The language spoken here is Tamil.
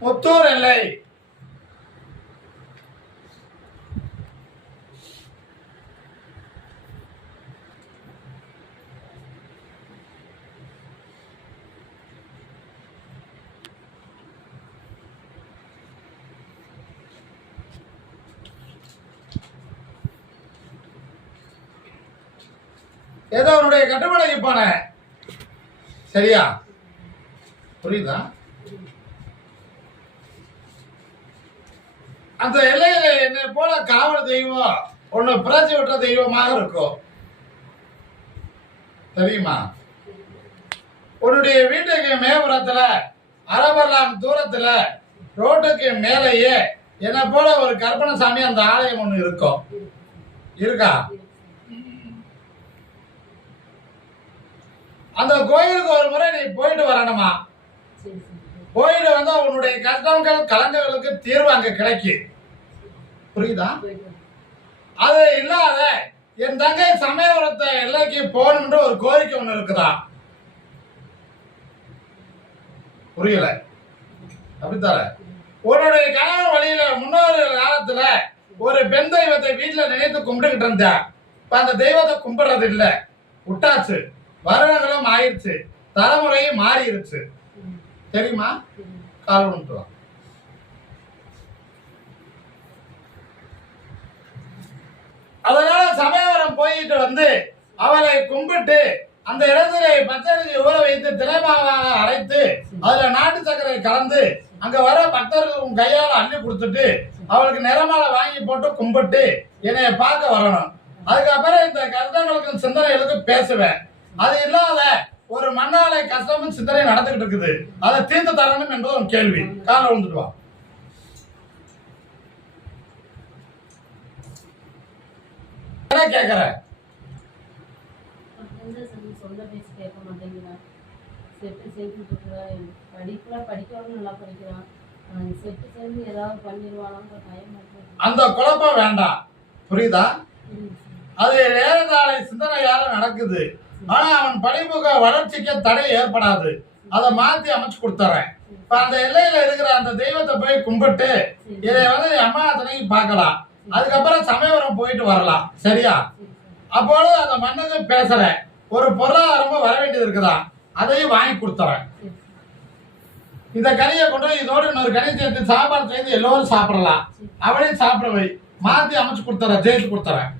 முத்தூர் எல்லை ஏதோ அவனுடைய கட்டுப்பாடு போனேன் சரியா? புரியுதா? அந்த எல்லையில என்னை போல காவல் தெய்வம் ஒண்ணு பிறச்சி விட்ட தெய்வமாக இருக்கும் தெரியுமா? உன்னுடைய வீட்டுக்கு மேபுறத்துல அரபர்லாம் தூரத்துல ரோட்டுக்கு மேலேயே என்னை போல ஒரு கற்பனசாமி அந்த ஆலயம் ஒண்ணு இருக்கும் இருக்கா? அந்த கோயிலுக்கு ஒரு முறை நீ போயிட்டு வரணுமா? போயிட்டு வந்தா உன்னுடைய கஷ்டங்கள் கலங்கங்களுக்கு தீர்வு அங்க கிடைக்கும். புரியுதா? அது இல்லாத என் தங்கை சமயபுரத்தை எல்லைக்கு போகணுன்ற ஒரு கோரிக்கை ஒன்று இருக்குதா? புரியல. அப்படித்தார உன்னுடைய கணவன் வழியில முன்னோரு காலத்துல ஒரு பெண் தெய்வத்தை வீட்டுல நினைத்து கும்பிட்டுக்கிட்டு இருந்தா இப்ப அந்த தெய்வத்தை கும்பிடுறது இல்ல. விட்டாச்சு. வருடங்களும் ஆயிடுச்சு தலைமுறையும் மாறிடுச்சு தெரியுமா? கால் ஒன்று வா. அதனால சமயவரம் வந்து அவரை கும்பிட்டு அந்த இடத்துல பக்தருக்கு ஊற வைத்து திரைமாவாக அரைத்து அதுல நாட்டு சர்க்கரை கலந்து அங்க வர பக்தர்கள் உன் கையால அள்ளி கொடுத்துட்டு அவளுக்கு நிறமாலை வாங்கி போட்டு கும்பிட்டு என்னைய பார்க்க வரணும். அதுக்கப்புறம் இந்த கஷ்டங்களுக்கும் சிந்தனைகளுக்கும் பேசுவேன். அது இல்லாத ஒரு மண்ணாலை கஷ்டமும் சிந்தனை நடந்துகிட்டு இருக்குது. அதை தீர்த்து தரணும் என்பது ஒரு கேள்வி. காலை விழுந்துட்டு வா. எந்த சொந்த பேச்சு கேட்க மாட்டேங்கிறான். செட்டு சேர்த்துட்டு இருக்கிறான் படிப்புல படிக்கவும் நல்லா படிக்கிறான். செட்டு சேர்ந்து ஏதாவது பண்ணிடுவானான்ற பயம். அந்த குழப்பம் வேண்டாம். புரியுதா. அது நாளை சிந்தனையால நடக்குது. ஆனா அவன் படிப்புக்கு வளர்ச்சிக்கு தடை ஏற்படாது. அதை மாத்தி அமைச்சு கொடுத்துறேன். இப்ப அந்த எல்லையில இருக்கிற அந்த தெய்வத்தை போய் கும்பிட்டு. இதை வந்து அம்மா அத்தனைக்கு பார்க்கலாம். அதுக்கப்புறம் சமயபுரம் போயிட்டு வரலாம். சரியா? சரி சார். அப்பொழுது அந்த மண்ணுக்கு பேசுறேன். ஒரு பொருளாதாரமும் வர வேண்டியது இருக்குதா அதையும் வாங்கி கொடுத்துறேன். இந்த கனியை கொண்டு இதோட இன்னொரு கனி சேர்த்து சாப்பாடு செய்து எல்லோரும் சாப்பிடலாம். அவளையும் சாப்பிட வை. மாத்தி அமைச்சு கொடுத்துறேன் ஜெயிச்சு கொடுத்துறேன்.